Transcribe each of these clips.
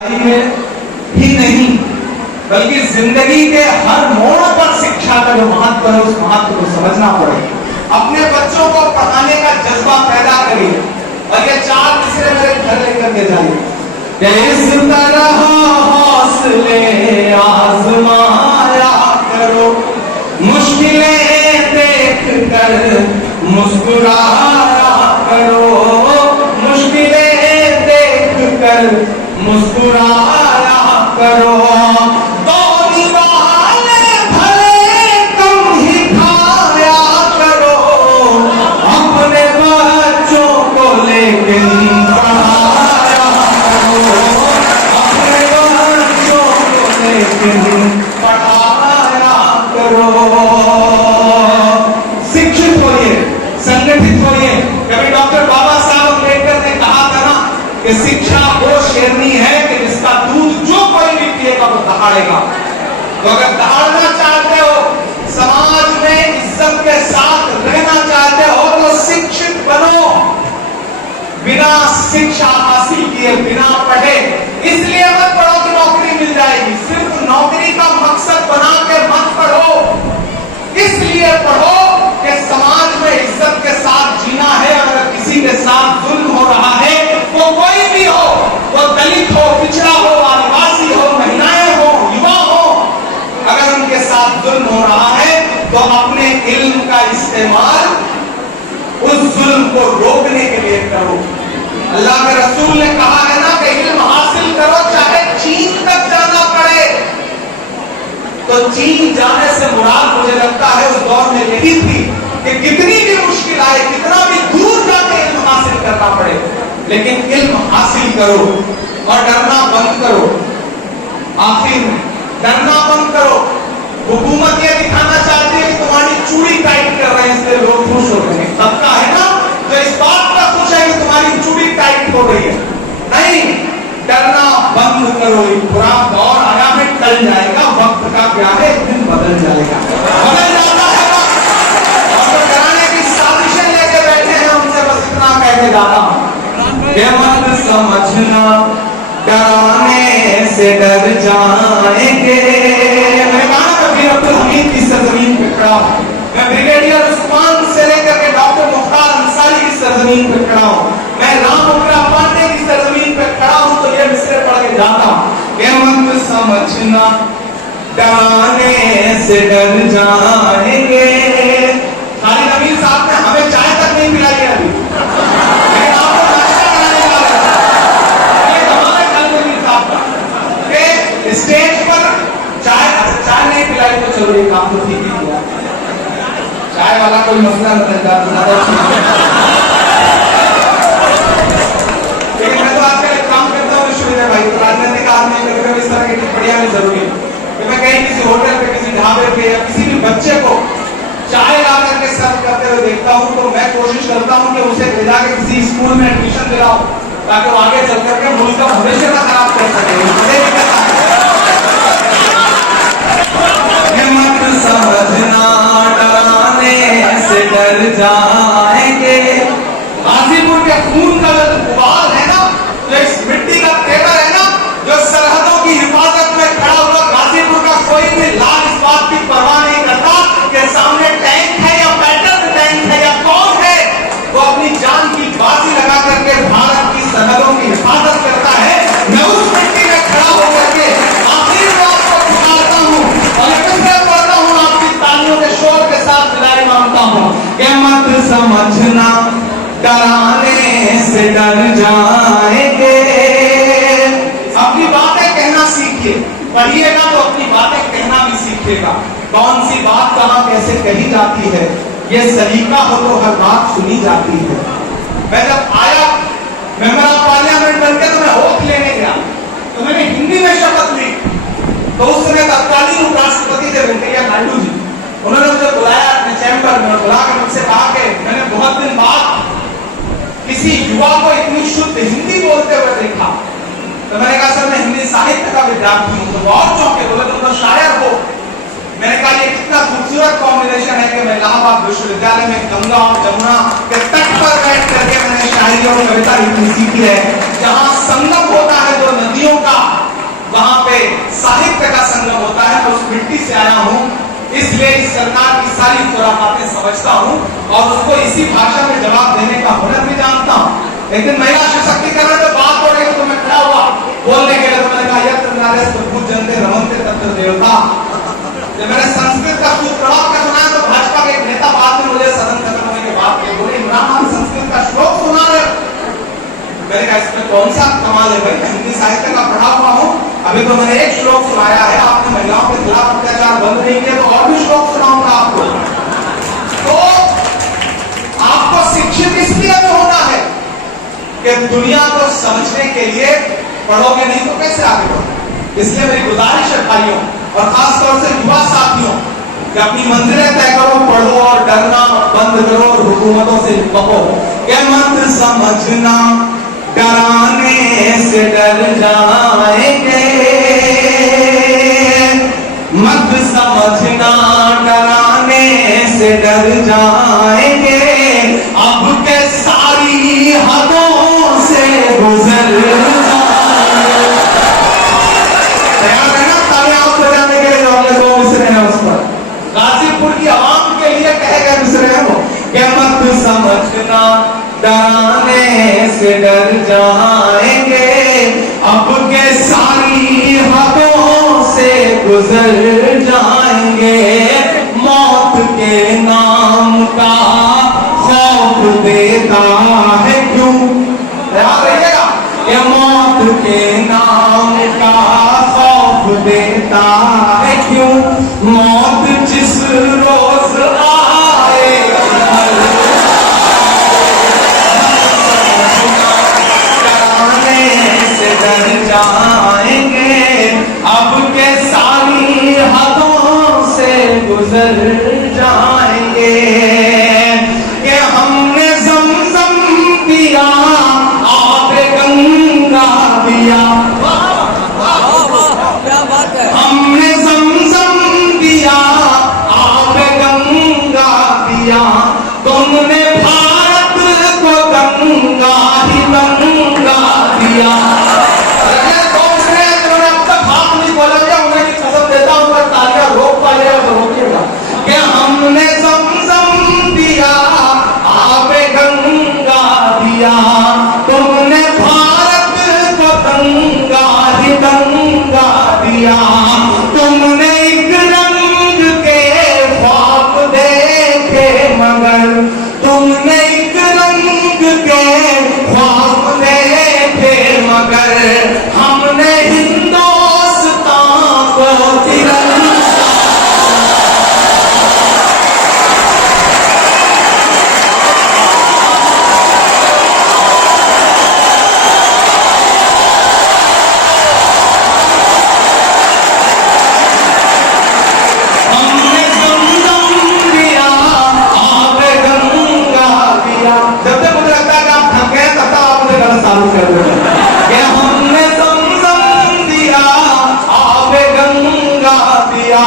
ही नहीं बल्कि जिंदगी के हर मोड़ पर शिक्षा का जो महत्व है उस महत्व को समझना पड़ेगा। अपने बच्चों को पढ़ाने का जज्बा पैदा करिए और ये 4 मिसरे मेरे घर लेकर के जाइए। इस तरह हौसले आजमाया करो, मुश्किलें देख कर मुस्कुराया करो, मुश्किलें देख कर मुस्कुराया करो। दौड़ी वाले भले कम ही खाया करो, अपने बच्चों को लेकिन पढ़ाया करो, अपने बच्चों को लेकिन पढ़ाया करो। शिक्षित होइए, संगठित होइए। कभी डॉक्टर बाबा साहब अम्बेडकर ने कहा था ना कि शिक्षा वो शेरनी है कि जिसका दूध जो कोई भी पिएगा वो दहाड़ेगा। तो अगर दहाड़ना चाहते हो, समाज में इज्जत के साथ रहना चाहते हो तो शिक्षित बनो। बिना शिक्षा हासिल किए, बिना पढ़े इसलिए मत पढ़ो कि नौकरी मिल जाएगी। सिर्फ नौकरी का मकसद बना के मत पढ़ो, इसलिए पढ़ो कि समाज में इज्जत के साथ जीना है। अगर किसी के साथ जुल्म हो रहा है, वो कोई भी हो, वो दलित हो, पिछड़ा हो, आदिवासी हो, महिलाएं हो, युवा हो, अगर उनके साथ जुल्म हो रहा है तो अपने इल्म का इस्तेमाल उस जुल्म को रोकने के लिए करो। अल्लाह के रसूल ने कहा है ना कि इल्म हासिल करो चाहे चीन तक जाना पड़े। तो चीन जाने से मुराद मुझे लगता है उस दौर में यही थी कि कितनी भी मुश्किल आए, कितना भी दूर जाके इल्म हासिल करना पड़े, लेकिन इल्म हासिल करो और डरना बंद करो। आखिर में डरना बंद करो। हुकूमत ये दिखाना चाहती है कि तुम्हारी चूड़ी टाइट कर रहे हैं, इसलिए लोग खुश हो रहे हैं। तबका है ना जो इस बात का खुश है कि तुम्हारी चूड़ी टाइट हो रही है। नहीं, डरना बंद करो। एक बुरा दौर आया है, टल जाएगा। वक्त का क्या है, एक दिन बदल जाएगा, बदल जाता है। और तो डराने की साजिशें लेके बैठे हैं, उनसे बस इतना कह के जाता हूं, मत समझना डराने से डर जाएंगे। मैंने कहा कभी अब्दुल हमीद की सरजमीन पे खड़ा हूं, मैं ब्रिगेडियर उस्मान से लेकर के डॉक्टर मुख्तार अंसारी की सरजमीन पे खड़ा हूं, मैं राम उग्रा पांडे की सरजमीन पे खड़ा हूं, तो ये मिसरे पढ़ के जाता हूं। मत समझना डराने से डर जाएंगे। खालिद अमीर साहब ने हमें चाय तक नहीं पिलाई है अभी। स्टेज पर चाय नहीं पिलाई तो चलो ये काम तो ठीक ही किया। चाय वाला कोई मसला नहीं था, लेकिन मैं तो आजकल एक काम करता हूँ विश्वविद्यालय भाई, तो राजनीतिक आदमी करके इस तरह की टिप्पणियां भी जरूरी है कि मैं कहीं किसी होटल पे, किसी ढाबे पे या किसी भी बच्चे को चाय ला करके सर्व करते हुए देखता हूँ तो मैं कोशिश करता हूँ कि उसे ले जाके किसी स्कूल में एडमिशन दिलाऊं ताकि वो आगे चल करके मुल्क का भविष्य का खराब कर सके। समझना डराने से डर जाएंगे। गाजीपुर के खून का जो गुबार है ना, जो इस मिट्टी का तेवर है ना, जो सरहदों की हिफाजत में खड़ा हुआ गाजीपुर का कोई भी लाल इस बात की परवाह नहीं करता कि सामने टैंक है या बैटल टैंक है या कौन है, वो अपनी जान की बाजी लगा करके भारत की सरहदों की हिफाजत करता है। मैं उस मिट्टी में खड़ा होकर के आखिर बात को पुकारता हूँ और के शोर के साथ विदाई मांगता हूं कि मत समझना डराने से डर जाएंगे। अपनी बातें कहना सीखिए, पढ़िएगा तो अपनी बातें कहना भी सीखिएगा। कौन सी बात कहां कैसे कही जाती है, ये सलीका हो तो हर बात सुनी जाती है। मैं जब आया मेंबर ऑफ पार्लियामेंट बनकर तो मैं ओथ लेने गया, तो मैंने हिंदी में शपथ ली। तो उस समय तत्कालीन उपराष्ट्रपति थे वेंकैया नायडू जी, उन्होंने मुझे बुलाया अपने चैम्बर में, बुलाकर मुझसे कहा कि मैंने बहुत दिन बाद किसी युवा को इतनी शुद्ध हिंदी बोलते हुए देखा। तो मैंने कहा सर मैं हिंदी साहित्य का विद्यार्थी हूँ। तो और चौंके, बोले तुम तो शायर हो। मैंने कहा ये कितना खूबसूरत कॉम्बिनेशन है कि मैं इलाहाबाद विश्वविद्यालय में गंगा और जमुना के तट पर बैठ करके मैंने शायरी और कविता लिखनी सीखी है, जहाँ संगम होता है दो नदियों का, साहित्य का संगम होता है। मैं उस मिट्टी से आया हूं, इसलिए इस सरकार की सारी खुराफातें समझता हूं और उसको इसी भाषा में जवाब देने का हुनर भी जानता हूं। लेकिन महिला सशक्तिकरण पे बात हो रही तो मैं खड़ा हुआ बोलने के लिए, तो मैंने कहा यत्र नार्यस्तु पूज्यन्ते रमन्ते तत्र देवता। जब मैंने संस्कृत का सुप्रभात का सुना तो भाजपा के एक नेता बाद में मुझे सदन खत्म होने के बाद के बोले, इमरान संस्कृत का श्लोक सुना रहे। मैंने कहा इसमें कौन सा कमाल है भाई, हिंदी साहित्य का पढ़ा हुआ हूं, अभी तो मैंने एक श्लोक सुनाया है, आपने महिलाओं के खिलाफ अत्याचार बंद नहीं किया तो और भी श्लोक सुनाऊंगा आपको। तो आपको शिक्षित इसलिए भी होना है कि दुनिया को समझने के लिए पढ़ोगे नहीं तो कैसे आगे बढ़ोगे। इसलिए मेरी गुजारिश है भाइयों और खासतौर से युवा साथियों कि अपनी मंजिलें तय करो, पढ़ो और डरना बंद करो और हुकूमतों से कहो कि मत समझना डराने से डर जाएंगे, मत समझना डराने से डर जाएंगे, अब के सारी हदों से गुजर जाएंगे। तैयार है ना तालियां बजाने के लिए? जो हमने दो मिसरे हैं उस पर गाजीपुर की आवाम के लिए कहे गए मिसरे हैं वो कि मत समझना डराने से डर जाएंगे, अब के सारी हदों से गुजर जाएंगे, मौत के नाम का खौफ देता है क्यों? याद रखिएगा, ये मौत के नाम का खौफ देता है क्यों? मौत जिस रोज आए डर जाएंगे, अब के सारी हदों से गुजर जाएंगे। कि हमने ज़मज़म पिया आब गंगा पिया, हमने ज़मज़म पिया आब गंगा पिया, तुमने भारत को गंगा ही गंगा दिया। हमने ज़मज़म दिया आबे गंगा दिया, तुमने भारत को गंगा ही गंगा दिया, तुमने एक रंग के ख्वाब देखे मगर, तुमने एक रंग के ख्वाब देखे मगर, हमने हिंदुस्तान को तिरंगा। हमने ज़मज़म दिया आबे गंगा दिया,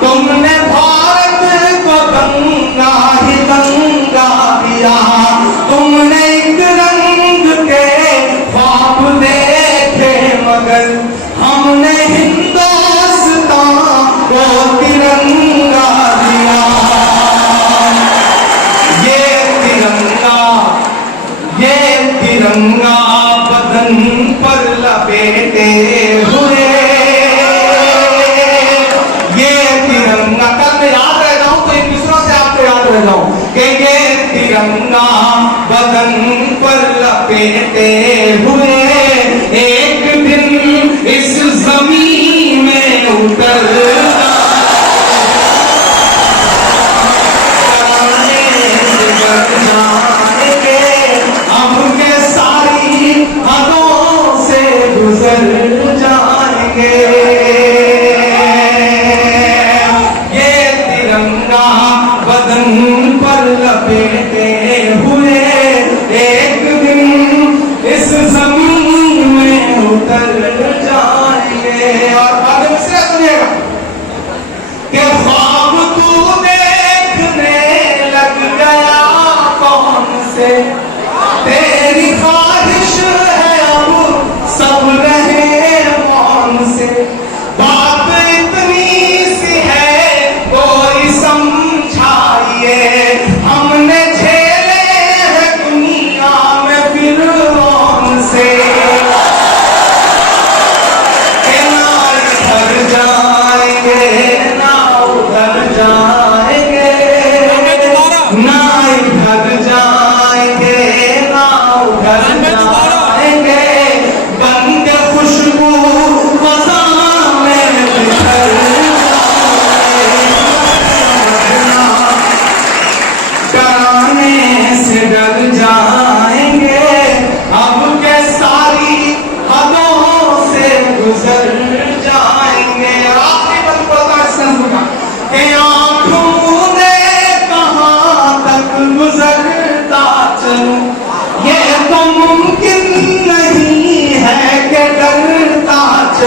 तुमने भारत को गंगा ही गंगा दिया, तुमने एक रंग के ख्वाब देखे मगर, हमने हिंदुस्तान को तिरंगा दिया। ये तिरंगा बदन पर लपेटे हुए, ये तिरंगा कल मैं याद रह जाऊं तो इन मिसरों से आपको याद रह जाऊं कि ये तिरंगा बदन पर लपेटे हुए, एक दिन इस जमीन में उतर गुजर जाएंगे। ये तिरंगा बदन पर लपेटे हुए, एक दिन इस जमीन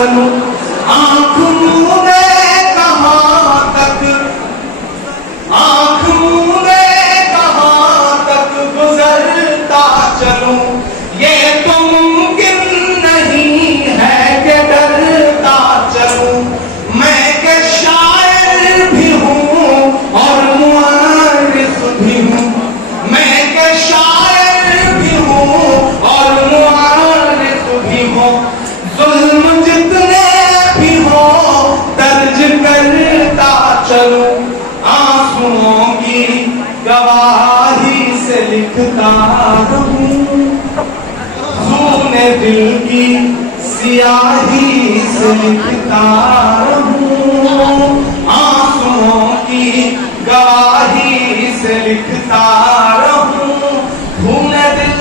चलूं, आंख मूंदे कहां तक, आंख मूंदे कहां तक गुजरता चलूं, ये तो मुमकिन नहीं है कि डरता चलूं। मैं के शायर भी हूं और मुअर्रिख भी हूं, मैं के शायर भी हूं और मुअर्रिख भी हूं, जुल्म जितने भी हो दर्ज करता चलूं, आंसुओं की गवाही से लिखता रहूं, तूने दिल की सियाही से लिखता रहूं, आंसुओं की गवाही से लिखता रहूं, तूने दिल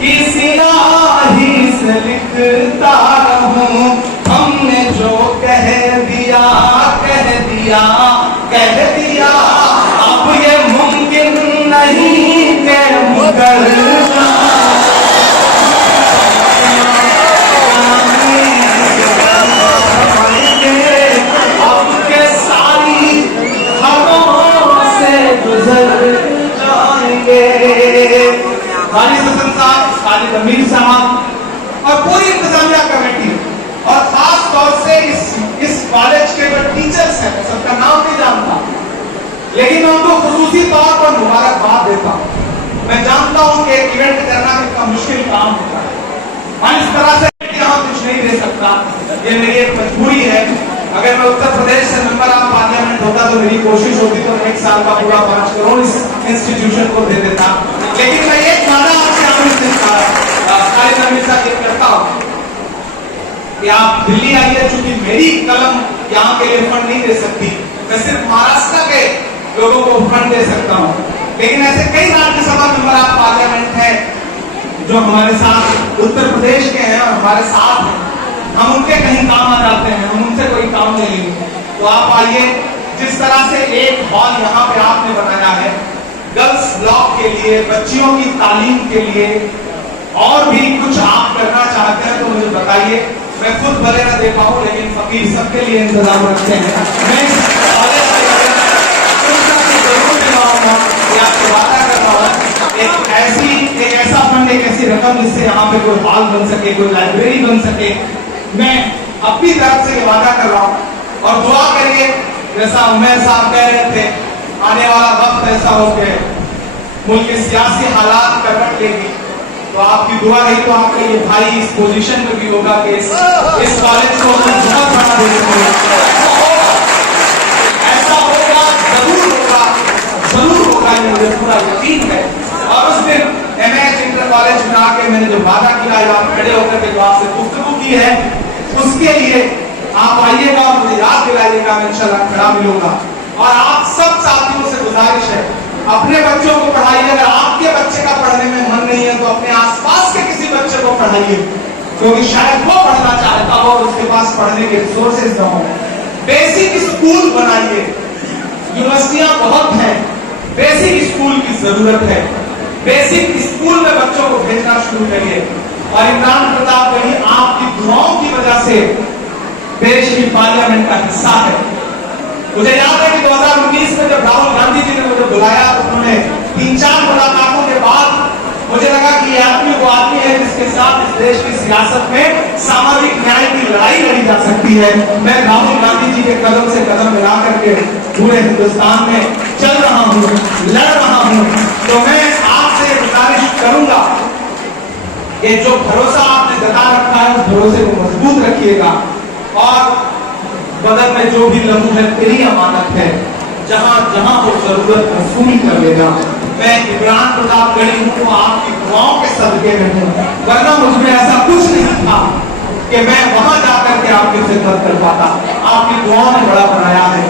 की सियाही से लिखता रहूं। हमने जो कह दिया कह दिया कह दिया, अब ये मुमकिन नहीं कि मुकर्रमा अमीर साहब और पूरी इंतजामिया कमेटी और खास तौर से इस कॉलेज के जो टीचर्स हैं, सबका नाम नहीं जानता, लेकिन मैं उनको खुसूसी तौर पर मुबारकबाद देता हूं। मैं जानता हूं कि एक इवेंट करना कितना मुश्किल काम होता है, मैं इस तरह से यहाँ कुछ नहीं दे सकता, ये मेरी एक मजबूरी है। अगर मैं उत्तर प्रदेश से मेंबर ऑफ पार्लियामेंट होता तो मेरी कोशिश होती तो मैं 1 साल का पूरा 5 करोड़ इस इंस्टीट्यूशन को दे देता, लेकिन मैं एक वादा आपसे खालिद अमीर साहब करता हूं कि आप दिल्ली आइए, चूंकि मेरी कलम यहाँ के लिए फंड नहीं दे सकती, मैं सिर्फ महाराष्ट्र के लोगों को फंड दे सकता हूँ, लेकिन ऐसे कई राज्यसभा मेंबर ऑफ पार्लियामेंट हैं जो हमारे साथ उत्तर प्रदेश के हैं और हमारे साथ हैं, हम उनके कहीं काम आ जाते हैं, हम उनसे कोई काम नहीं लेंगे। तो आप आइए, जिस तरह से एक हॉल यहाँ पे आपने बनाया है गर्ल्स ब्लॉक के लिए, बच्चियों की तालीम के लिए, और भी कुछ आप करना चाहते हैं तो मुझे बताइए। मैं खुद भले ना दे पाऊं, लेकिन फकीर सबके लिए इंतजाम रखते हैं। मैं जरूर दिलाऊंगा, आपको वादा कर रहा हूं, एक ऐसा फंड, एक ऐसी रकम जिससे यहाँ पे कोई हॉल बन सके, कोई लाइब्रेरी बन सके। मैं अपनी तरफ से वादा कर रहा हूँ और दुआ करिए, जैसा उमर साहब कह रहे थे, आने वाला वक्त ऐसा हो के मुल्क के सियासी हालात करवट लेगी, तो आपकी दुआ रही तो आपका ये भाई इस पोजीशन में भी होगा कि इस कॉलेज को बहुत बड़ा दे देंगे। ऐसा होगा, जरूर होगा, ये मुझे पूरा यकीन है। और उस दिन एमएच इंटर कॉलेज में आके मैंने जो वादा किया, आप खड़े होकर के जो आपसे गुफ्तगू की है, उसके लिए आप आइएगा और मुझे याद दिलाइएगा, मैं इंशाल्लाह खड़ा मिलूंगा। और आप सब साथियों से गुजारिश है, अपने बच्चों को पढ़ाइए, अगर आपके बच्चे का पढ़ने में मन नहीं है तो अपने आसपास के किसी बच्चे को पढ़ाइए, क्योंकि शायद वो पढ़ना चाहता हो और उसके पास पढ़ने के रिसोर्सेज न हो। बेसिक स्कूल बनाइए, यूनिवर्सिटियां बहुत हैं, बेसिक स्कूल की जरूरत है, बेसिक स्कूल में बच्चों को भेजना शुरू करिए। और इमरान प्रताप वही आपकी दुआओं की वजह से देश की पार्लियामेंट का हिस्सा है। मुझे याद है कि 2019 में जब राहुल गांधी जी ने मुझे बुलाया तो उन्होंने 3-4 मुलाकातों के बाद मुझे लगा कि ये आदमी वो आदमी है जिसके साथ इस देश की सियासत में सामाजिक न्याय की लड़ाई लड़ी जा सकती है। मैं राहुल गांधी जी के कदम से कदम मिला करके पूरे हिंदुस्तान में चल रहा हूँ, लड़ रहा हूँ। तो मैं आपसे गुजारिश करूंगा कि जो भरोसा आपने जता रखा है उस भरोसे को मजबूत रखिएगा, और बदल में जो भी लम्हा है तेरी अमानत है, जहां जहां वो जरूरत महसूस कर लेगा। मैं इमरान प्रताप गढ़ी हूँ, आपकी दुआओं के सदके में हूँ, वरना मुझमें ऐसा कुछ नहीं था कि मैं वहां जाकर के आपकी खिदमत कर पाता। आपकी दुआओं ने बड़ा बनाया है।